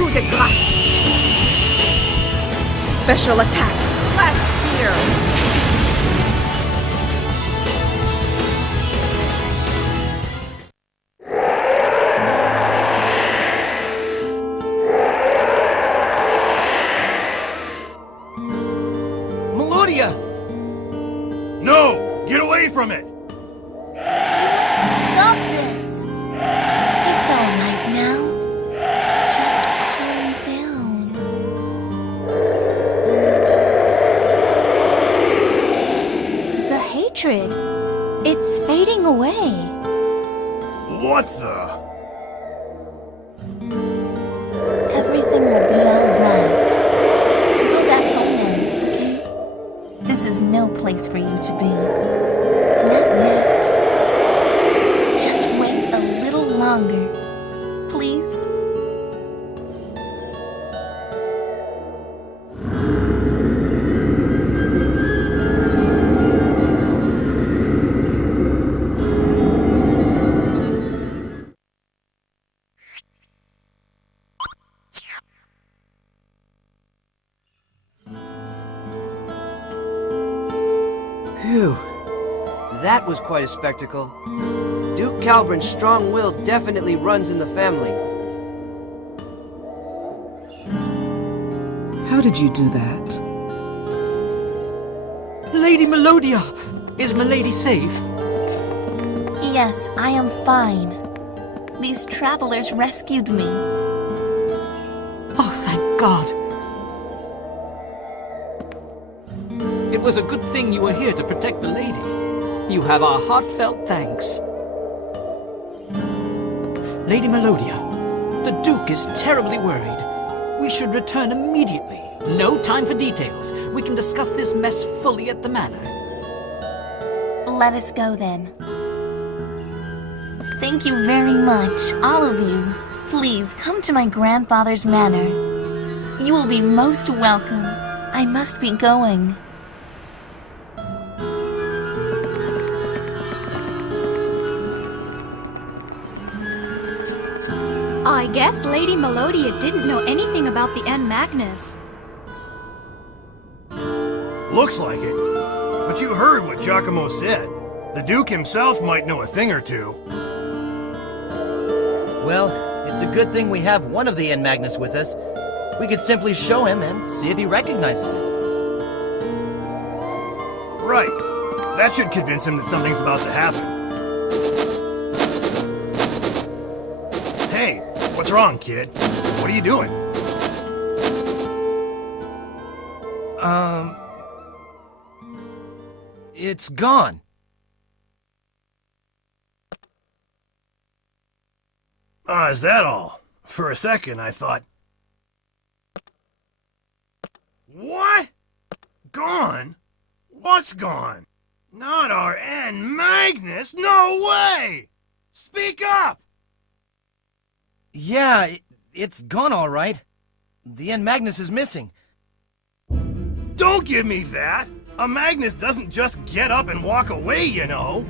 coup de grâce. Special attack. Flash spear. No! Get away from it! You must stop this! It's all right now. Just calm down. The hatred, it's fading away. What the? Everything will be all right. Go back home now, okay? This is no place for you to be. Not yet. Just wait a little longer, please. Phew. That was quite a spectacle. Duke Calbren's strong will definitely runs in the family. How did you do that? Lady Melodia! Is Milady safe? Yes, I am fine. These travelers rescued me. Oh, thank God! It was a good thing you were here to protect the lady. You have our heartfelt thanks. Lady Melodia, the Duke is terribly worried. We should return immediately. No time for details. We can discuss this mess fully at the manor. Let us go then. Thank you very much, all of you. Please come to my grandfather's manor. You will be most welcome. I must be going. I guess Lady Melodia didn't know anything about the Magnus. Looks like it. But you heard what Giacomo said. The Duke himself might know a thing or two. Well, it's a good thing we have one of the Magnus with us. We could simply show him and see if he recognizes it. Right. That should convince him that something's about to happen. Hey, what's wrong, kid? What are you doing? It's gone. Is that all? For a second, I thought... What? Gone? What's gone? Not our Magnus? No way! Speak up! Yeah, it's gone all right. The Magnus is missing. Don't give me that! A Magnus doesn't just get up and walk away, you know.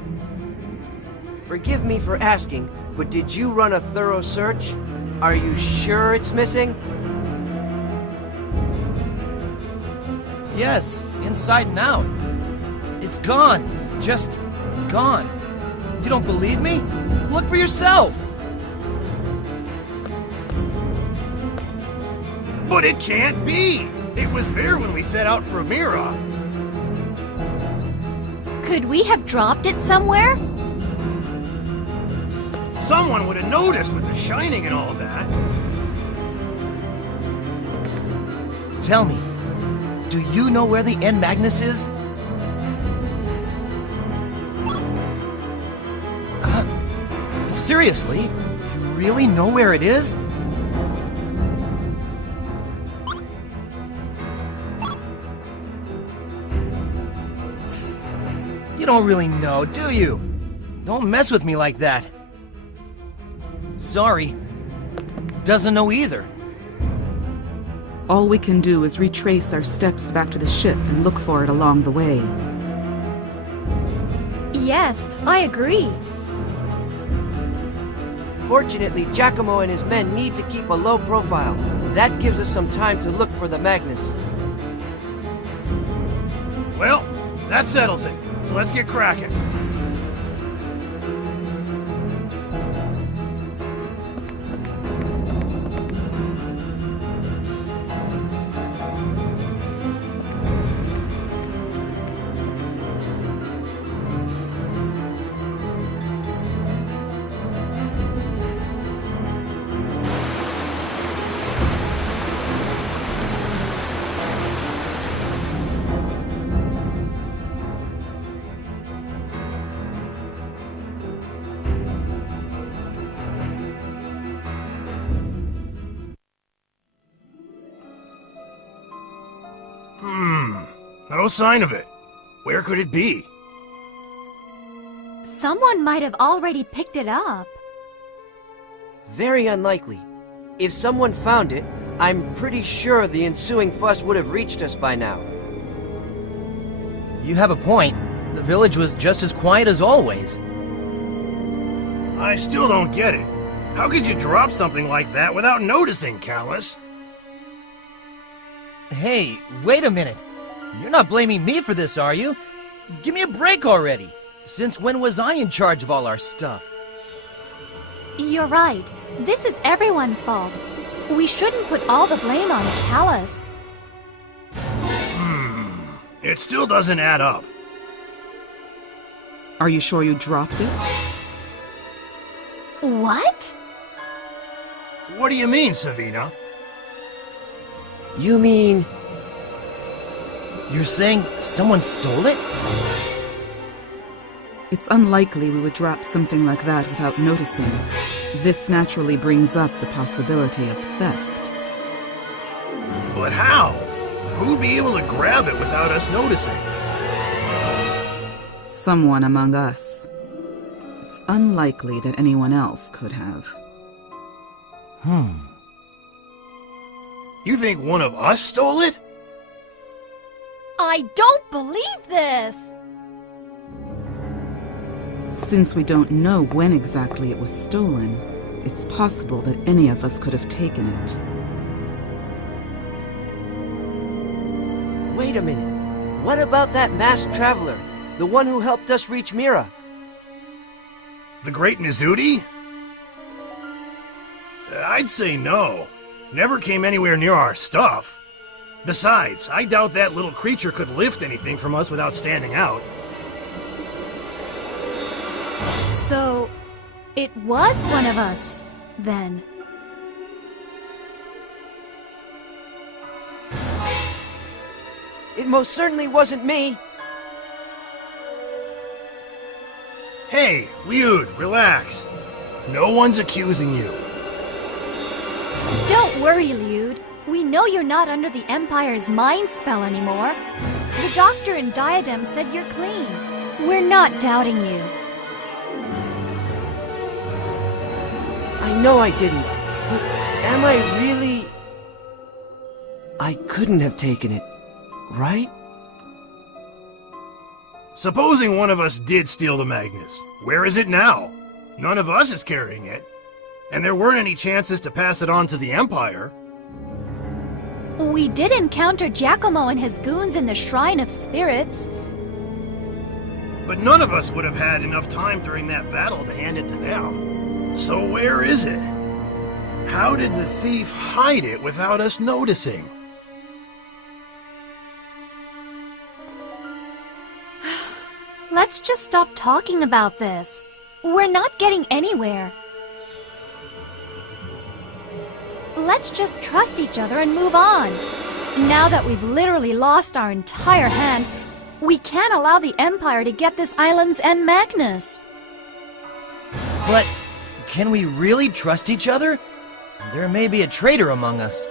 Forgive me for asking, but did you run a thorough search? Are you sure it's missing? Yes, inside and out. It's gone. Just gone. You don't believe me? Look for yourself! But it can't be! It was there when we set out for Mira. Could we have dropped it somewhere? Someone would have noticed with the shining and all that. Tell me, do you know where the Magnus is? Seriously? You really know where it is? You don't really know, do you? Don't mess with me like that. Sorry. Doesn't know either. All we can do is retrace our steps back to the ship and look for it along the way. Yes, I agree. Fortunately, Giacomo and his men need to keep a low profile. That gives us some time to look for the Magnus. Well, that settles it. So let's get cracking. No sign of it. Where could it be? Someone might have already picked it up. Very unlikely. If someone found it, I'm pretty sure the ensuing fuss would have reached us by now. You have a point. The village was just as quiet as always. I still don't get it. How could you drop something like that without noticing, Callus? Hey, wait a minute. You're not blaming me for this, are you? Give me a break already. Since when was I in charge of all our stuff? You're right. This is everyone's fault. We shouldn't put all the blame on Callus. It still doesn't add up. Are you sure you dropped it? What? What do you mean, Savina? You mean... You're saying someone stole it? It's unlikely we would drop something like that without noticing. This naturally brings up the possibility of theft. But how? Who'd be able to grab it without us noticing? Someone among us. It's unlikely that anyone else could have. You think one of us stole it? I don't believe this! Since we don't know when exactly it was stolen, it's possible that any of us could have taken it. Wait a minute. What about that masked traveler? The one who helped us reach Mira? The Great Mizuti? I'd say no. Never came anywhere near our stuff. Besides, I doubt that little creature could lift anything from us without standing out. So, it was one of us, then. It most certainly wasn't me. Hey, Liud, relax. No one's accusing you. Don't worry, Liud. We know you're not under the Empire's mind spell anymore. The doctor in Diadem said you're clean. We're not doubting you. I know I didn't. But am I really... I couldn't have taken it, right? Supposing one of us did steal the Magnus, where is it now? None of us is carrying it. And there weren't any chances to pass it on to the Empire. We did encounter Giacomo and his goons in the Shrine of Spirits. But none of us would have had enough time during that battle to hand it to them. So where is it? How did the thief hide it without us noticing? Let's just stop talking about this. We're not getting anywhere. Let's just trust each other and move on. Now that we've literally lost our entire hand, we can't allow the Empire to get this island's en Magnus. But can we really trust each other? There may be a traitor among us.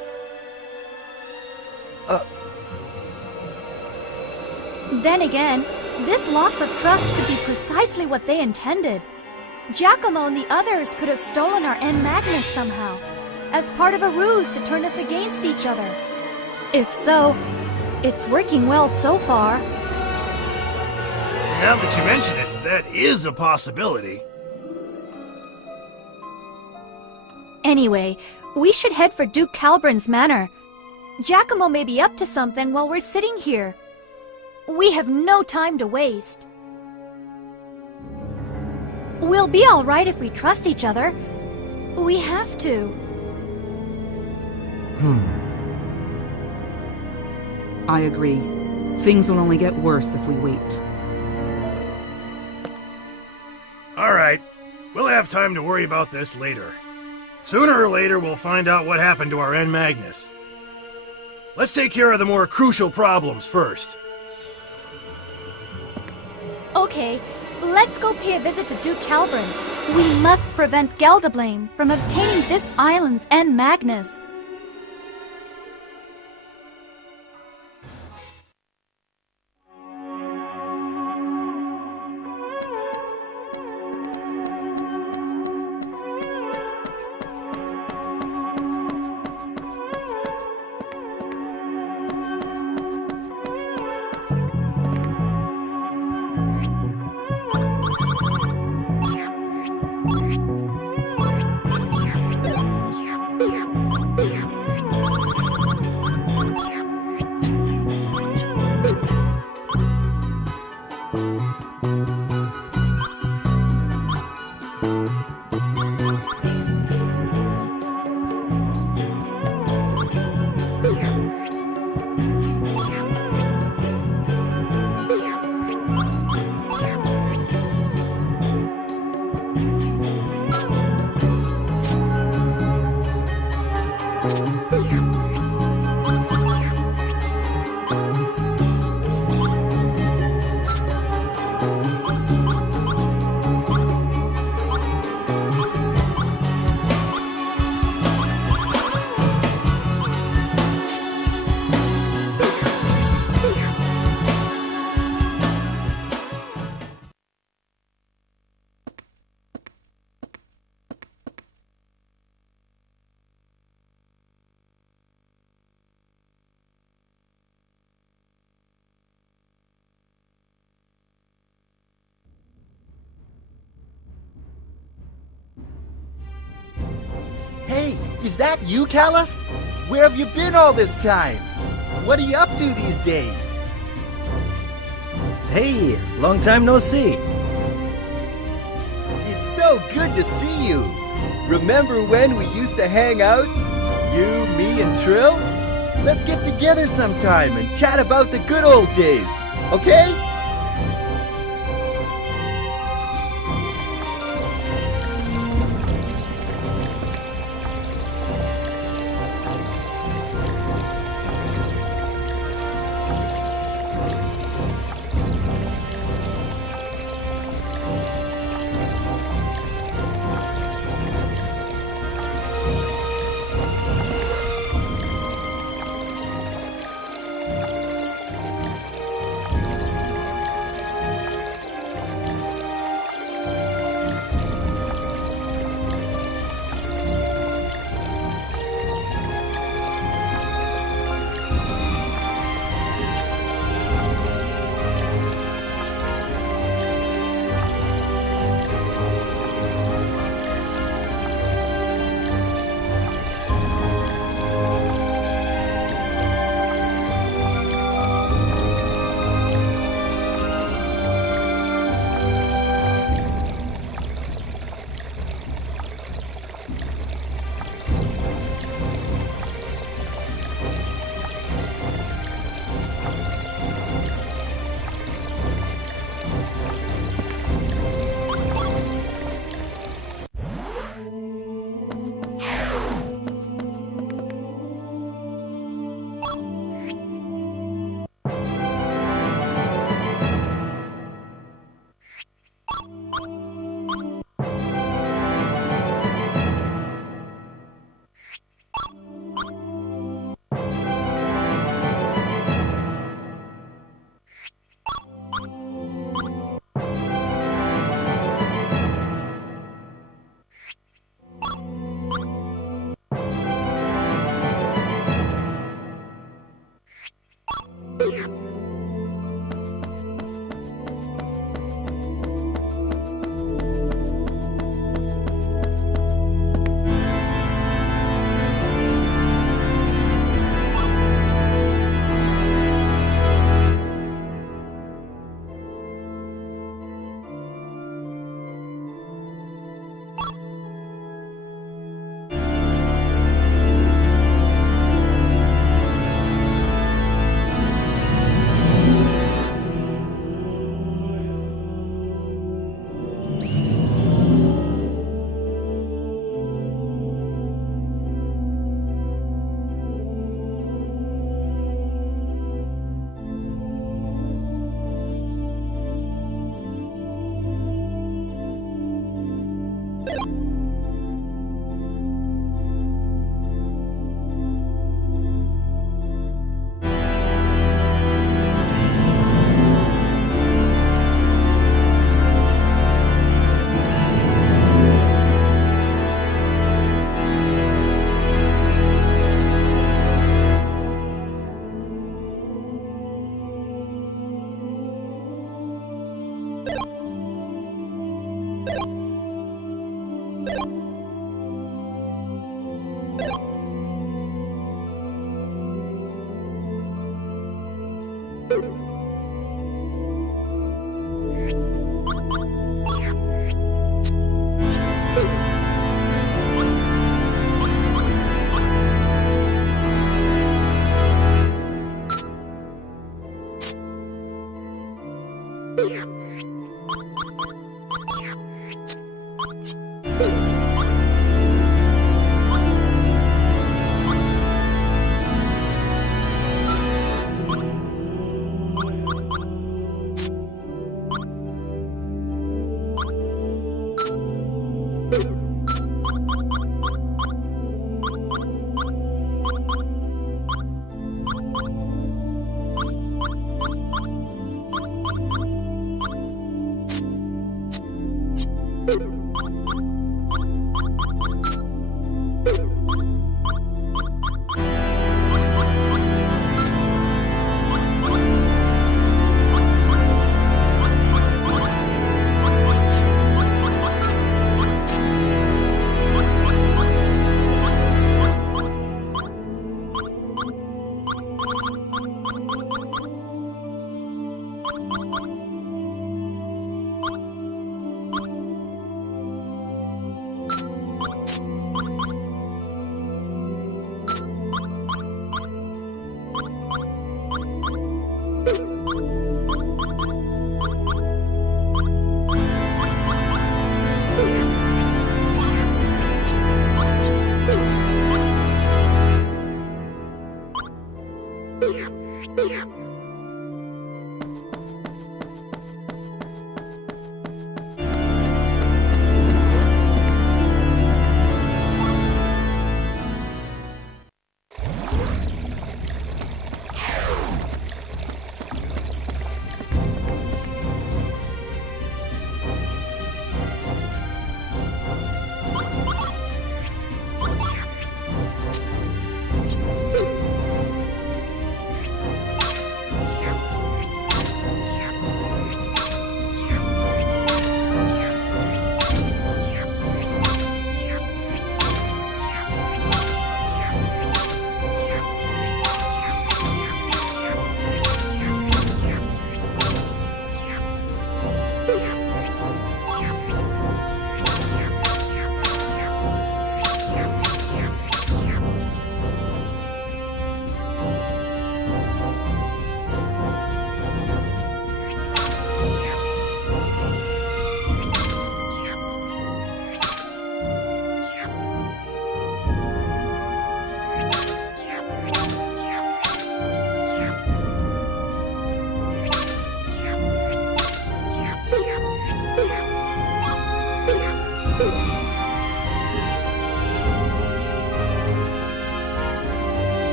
Then again, this loss of trust could be precisely what they intended. Giacomo and the others could have stolen our en Magnus somehow, as part of a ruse to turn us against each other. If so, it's working well so far. Now that you mention it, that is a possibility. Anyway, we should head for Duke Calbren's manor. Giacomo may be up to something while we're sitting here. We have no time to waste. We'll be all right if we trust each other. We have to. I agree. Things will only get worse if we wait. All right. We'll have time to worry about this later. Sooner or later, we'll find out what happened to our N. Magnus. Let's take care of the more crucial problems first. Okay, let's go pay a visit to Duke Calbren. We must prevent Gelderblame from obtaining this island's N. Magnus. Hey, is that you, Callus? Where have you been all this time? What are you up to these days? Hey, long time no see. It's so good to see you. Remember when we used to hang out? You, me, and Trill? Let's get together sometime and chat about the good old days, okay?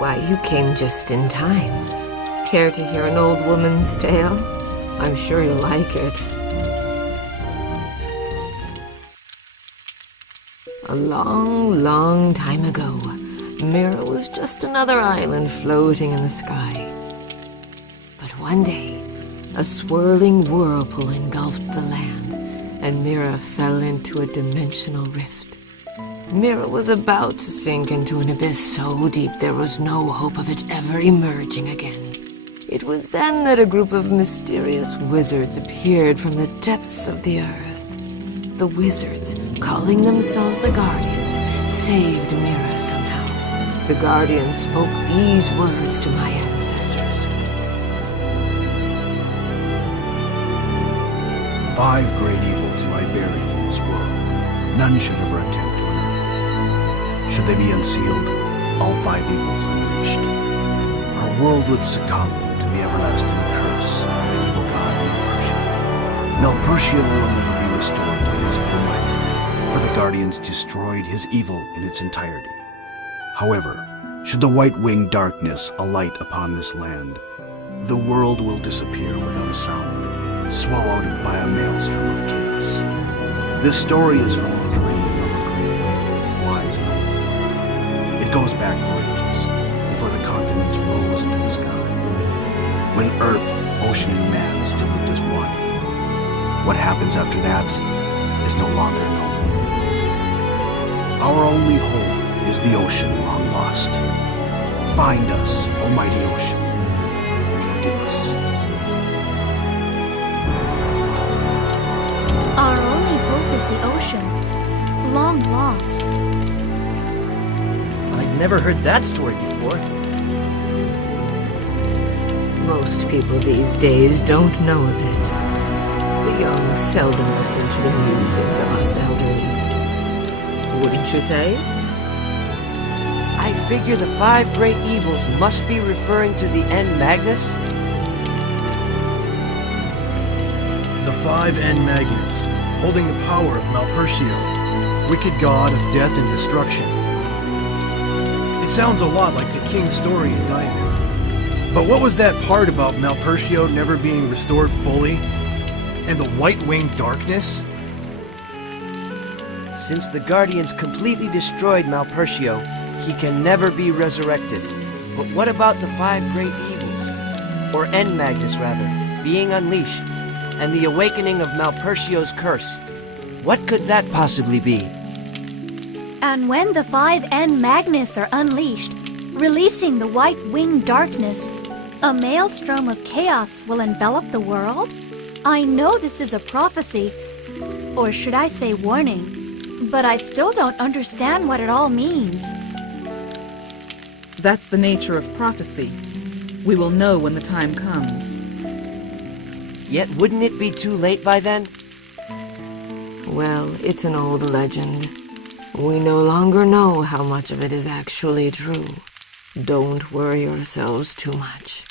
Why, you came just in time. Care to hear an old woman's tale? I'm sure you'll like it. A long, long time ago, Mira was just another island floating in the sky. But one day, a swirling whirlpool engulfed the land, and Mira fell into a dimensional rift. Mira was about to sink into an abyss so deep there was no hope of it ever emerging again. It was then that a group of mysterious wizards appeared from the depths of the earth. The wizards, calling themselves the Guardians, saved Mira somehow. The Guardians spoke these words to my ancestors. 5 great evils lie buried in this world. None should ever attempt to unearth. Should they be unsealed, all 5 evils unleashed, our world would succumb to the everlasting curse of the evil god Melpertia. Melpertia will never be restored to his full might, for the Guardians destroyed his evil in its entirety. However, should the white-winged darkness alight upon this land, the world will disappear without a sound, swallowed by a maelstrom of chaos. This story is from the dream of a great wing, wise and old. It goes back for ages, before the continents rose into the sky, when earth, ocean, and man still lived as one. What happens after that is no longer known. Our only hope is the ocean long lost. Find us, almighty ocean, and forgive us. Our only hope is the ocean, long lost. I'd never heard that story before. Most people these days don't know of it. The young seldom listen to the musings of us elderly. Wouldn't you say? I figure the 5 great evils must be referring to the N Magnus? The 5 N Magnus, holding the power of Melpertia, wicked god of death and destruction. It sounds a lot like the king's story in Diamond. But what was that part about Melpertia never being restored fully? And the white-winged darkness? Since the Guardians completely destroyed Melpertia, he can never be resurrected. But what about the 5 great evils? Or N Magnus, rather, being unleashed, and the awakening of Melpertia's curse? What could that possibly be? And when the 5 N Magnus are unleashed, releasing the white-winged darkness, a maelstrom of chaos will envelop the world? I know this is a prophecy, or should I say warning, but I still don't understand what it all means. That's the nature of prophecy. We will know when the time comes. Yet wouldn't it be too late by then? Well, it's an old legend. We no longer know how much of it is actually true. Don't worry yourselves too much.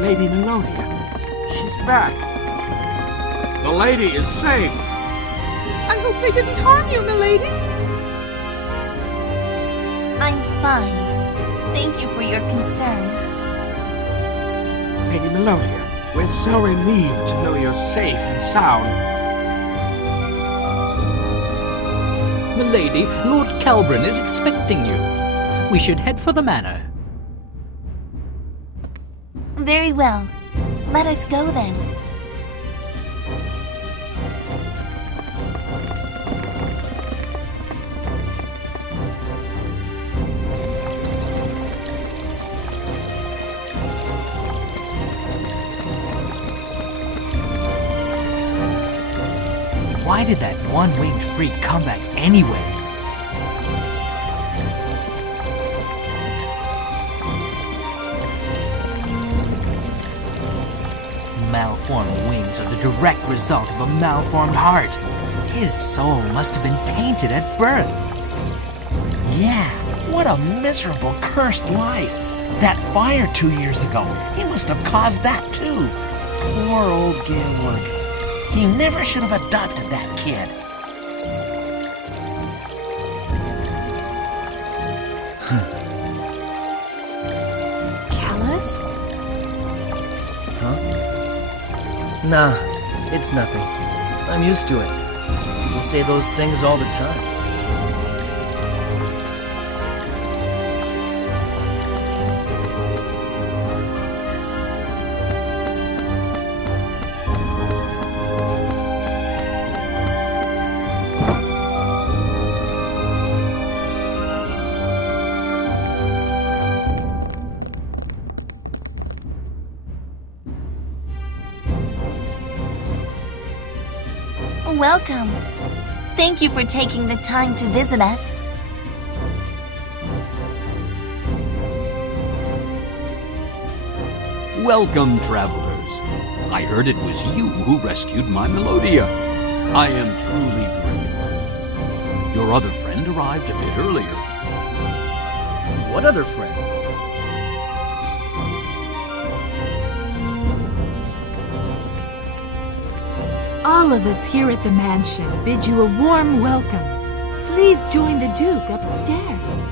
Lady Melodia. She's back. The lady is safe. I hope they didn't harm you, milady. I'm fine. Thank you for your concern. Lady Melodia, we're so relieved to know you're safe and sound. Milady, Lord Calbren is expecting you. We should head for the manor. Very well. Let us go then. Why did that one-winged freak come back anyway? Malformed wings are the direct result of a malformed heart. His soul must have been tainted at birth. Yeah, what a miserable, cursed life. That fire 2 years ago, he must have caused that too. Poor old Georg. He never should have adopted that kid. Callus? Huh? Nah, it's nothing. I'm used to it. People say those things all the time. Welcome. Thank you for taking the time to visit us. Welcome, travelers. I heard it was you who rescued my Melodia. I am truly grateful. Your other friend arrived a bit earlier. What other friend? All of us here at the mansion bid you a warm welcome. Please join the Duke upstairs.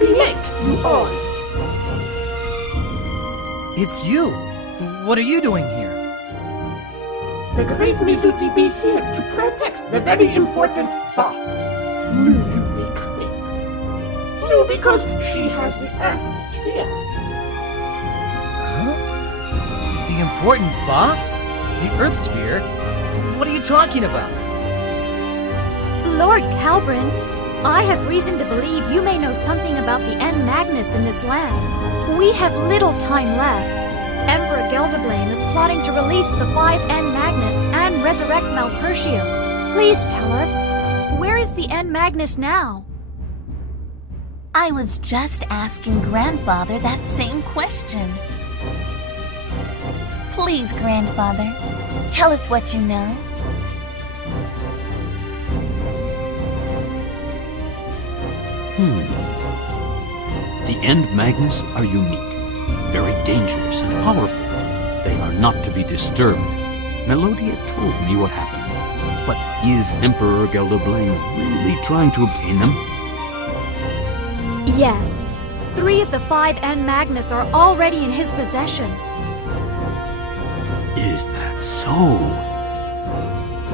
be late, you all. It's you. What are you doing here? The great Mizuti be here to protect the very important Ba. Knew you be coming. Knew because she has the Earth Sphere. Huh? The important Ba? The Earth Sphere? What are you talking about? Lord Calbren, I have reason to believe you may know something about the N Magnus in this land. We have little time left. Emperor Gelderblain is plotting to release the 5N Magnus and resurrect Malpertia. Please tell us, where is the N Magnus now? I was just asking Grandfather that same question. Please, Grandfather, tell us what you know. The End Magnus are unique, very dangerous and powerful. They are not to be disturbed. Melodia told me what happened. But is Emperor Gelderblain really trying to obtain them? Yes. 3 of the 5N Magnus are already in his possession. Is that so?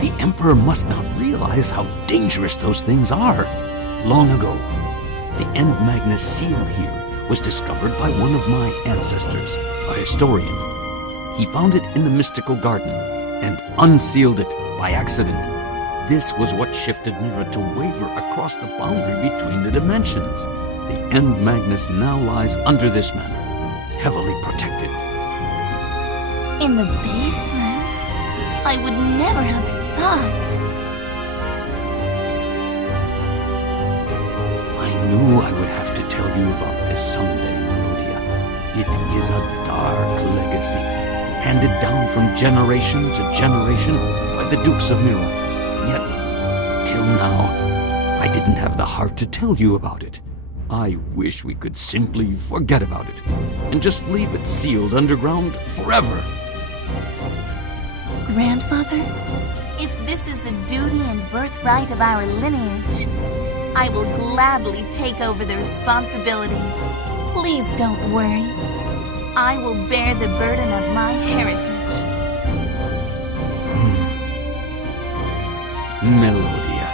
The Emperor must not realize how dangerous those things are. Long ago, the End Magnus seal here was discovered by one of my ancestors, a historian. He found it in the mystical garden and unsealed it by accident. This was what shifted Mira to waver across the boundary between the dimensions. The End Magnus now lies under this manor, heavily protected. In the basement? I would never have thought. I knew I would have to tell you about this someday, Melodia. It is a dark legacy, handed down from generation to generation by the Dukes of Mira. Yet, till now, I didn't have the heart to tell you about it. I wish we could simply forget about it, and just leave it sealed underground forever. Grandfather, if this is the duty and birthright of our lineage, I will gladly take over the responsibility. Please don't worry. I will bear the burden of my heritage. Melodia,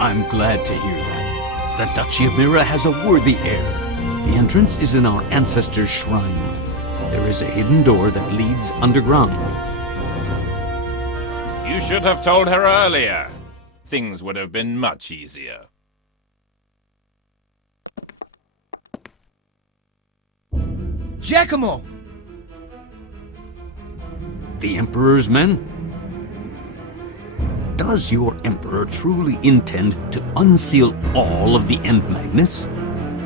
I'm glad to hear that. The Duchy of Mira has a worthy heir. The entrance is in our ancestors' shrine. There is a hidden door that leads underground. You should have told her earlier. Things would have been much easier. Giacomo! The Emperor's men? Does your Emperor truly intend to unseal all of the End Magnus?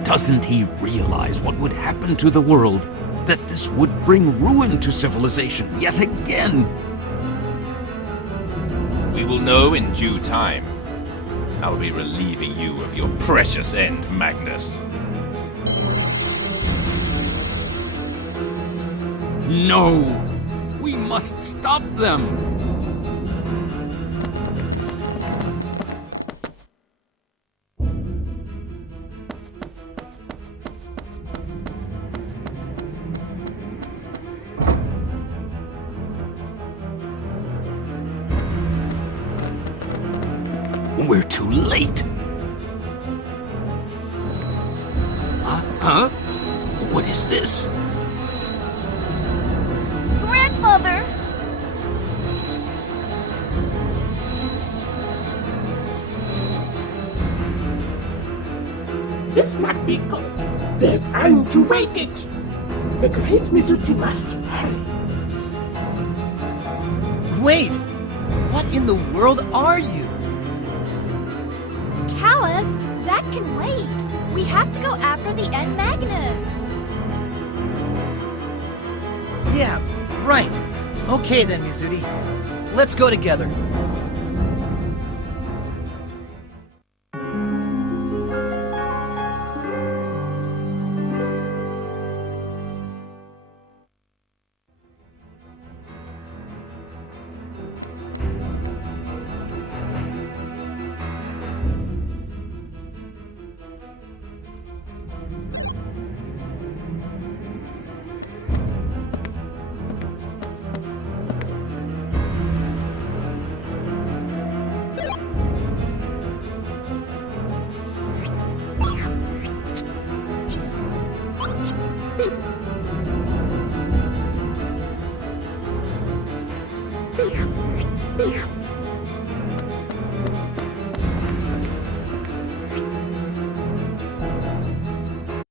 Doesn't he realize what would happen to the world? That this would bring ruin to civilization yet again? We will know in due time. I'll be relieving you of your precious End Magnus. No! We must stop them! We're too late. Huh? What is this? Grandfather! This might be good. They're trying to wake it. The great Mizuki must hurry. Wait! What in the world are you? Callus, that can wait. We have to go after the N Magnus. Yeah, right. Okay then, Mizuti. Let's go together. Beep.